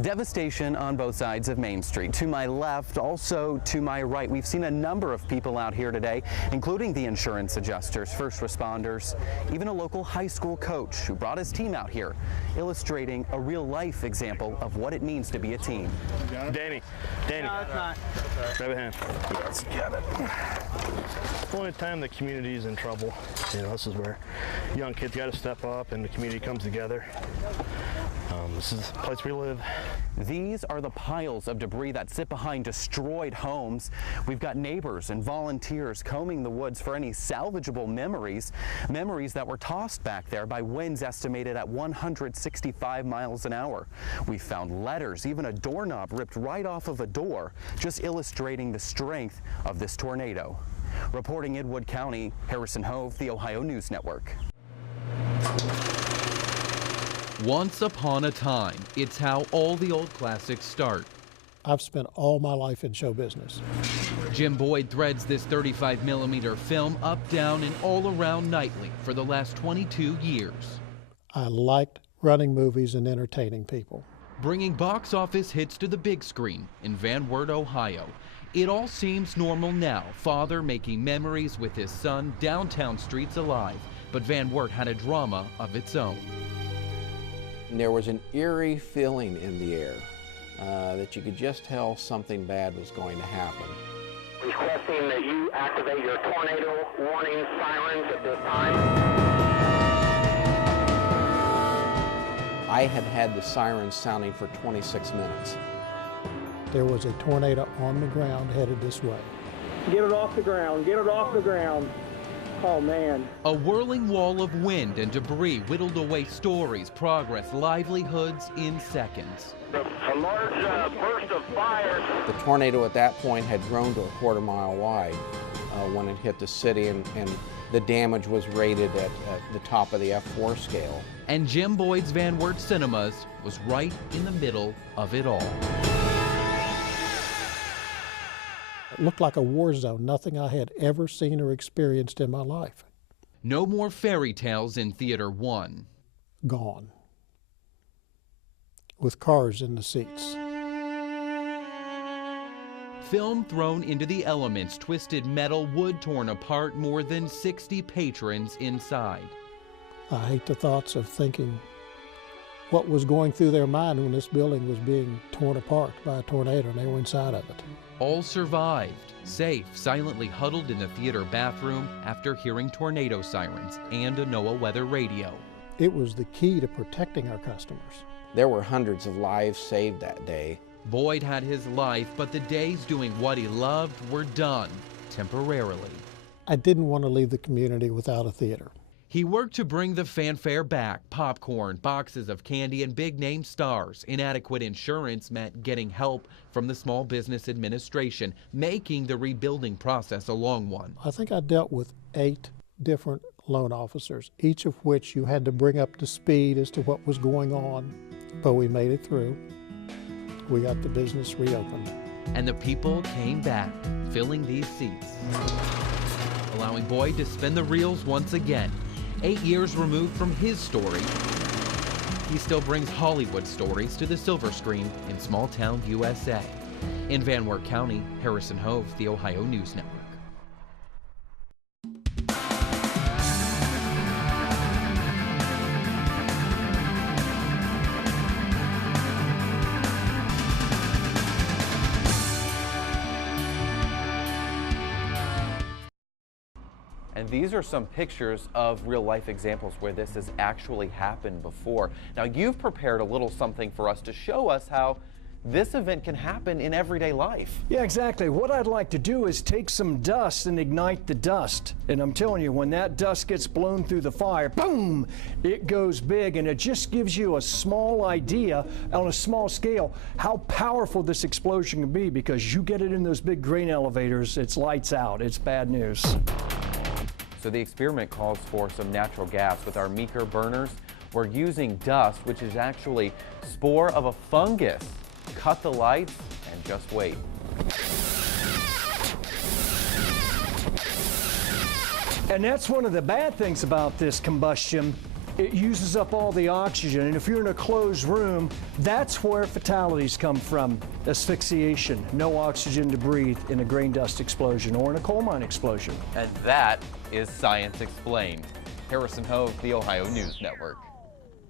Devastation on both sides of Main Street. To my left, also to my right, we've seen a number of people out here today, including the insurance adjusters, first responders, even a local high school coach who brought his team out here, illustrating a real-life example of what it means to be a team. Danny. No, it's not. Grab a hand. Let's get it. The only time the community is in trouble, this is where young kids got to step up and the community comes together. This is the place we live. These are the piles of debris that sit behind destroyed homes. We've got neighbors and volunteers combing the woods for any salvageable memories that were tossed back there by winds estimated at 165 miles an hour. We found letters, even a doorknob ripped right off of a door, just illustrating the strength of this tornado. Reporting in Wood County, Harrison Hove, the Ohio News Network. Once upon a time, it's how all the old classics start. I've spent all my life in show business. Jim Boyd threads this 35mm film up, down, and all around nightly for the last 22 years. I liked running movies and entertaining people. Bringing box office hits to the big screen in Van Wert, Ohio. It all seems normal now, father making memories with his son, downtown streets alive. But Van Wert had a drama of its own. There was an eerie feeling in the air that you could just tell something bad was going to happen. Requesting that you activate your tornado warning sirens at this time. I had had the sirens sounding for 26 minutes. There was a tornado on the ground headed this way. Get it off the ground. Get it off the ground. Oh, man. A whirling wall of wind and debris whittled away stories, progress, livelihoods in seconds. A large burst of fire. The tornado at that point had grown to a quarter-mile wide when it hit the city, and the damage was rated at the top of the F4 scale. And Jim Boyd's Van Wert Cinemas was right in the middle of it all. It looked like a war zone, nothing I had ever seen or experienced in my life. No more fairy tales in Theater 1. Gone. With cars in the seats. Film thrown into the elements, twisted metal, wood torn apart, more than 60 patrons inside. I hate the thoughts of thinking what was going through their mind when this building was being torn apart by a tornado and they were inside of it. All survived, safe, silently huddled in the theater bathroom after hearing tornado sirens and a NOAA weather radio. It was the key to protecting our customers. There were hundreds of lives saved that day. Boyd had his life, but the days doing what he loved were done, temporarily. I didn't want to leave the community without a theater. He worked to bring the fanfare back, popcorn, boxes of candy, and big-name stars. Inadequate insurance meant getting help from the Small Business Administration, making the rebuilding process a long one. I think I dealt with 8 different loan officers, each of which you had to bring up to speed as to what was going on. But we made it through. We got the business reopened. And the people came back, filling these seats, allowing Boyd to spin the reels once again. 8 years removed from his story, he still brings Hollywood stories to the silver screen in small-town USA. In Van Wert County, Harrison Hove, the Ohio News Network. And these are some pictures of real-life examples where this has actually happened before. Now, you've prepared a little something for us to show us how this event can happen in everyday life. Yeah, exactly. What I'd like to do is take some dust and ignite the dust. And I'm telling you, when that dust gets blown through the fire, boom, it goes big. And it just gives you a small idea on a small scale how powerful this explosion can be, because you get it in those big grain elevators, it's lights out. It's bad news. So the experiment calls for some natural gas. With our Meeker burners, we're using dust, which is actually spore of a fungus. Cut the lights and just wait. And that's one of the bad things about this combustion. it uses up all the oxygen. And if you're in a closed room, that's where fatalities come from. Asphyxiation, no oxygen to breathe in a grain dust explosion or in a coal mine explosion. And that is Science Explained. Harrison Hove, the Ohio News Network.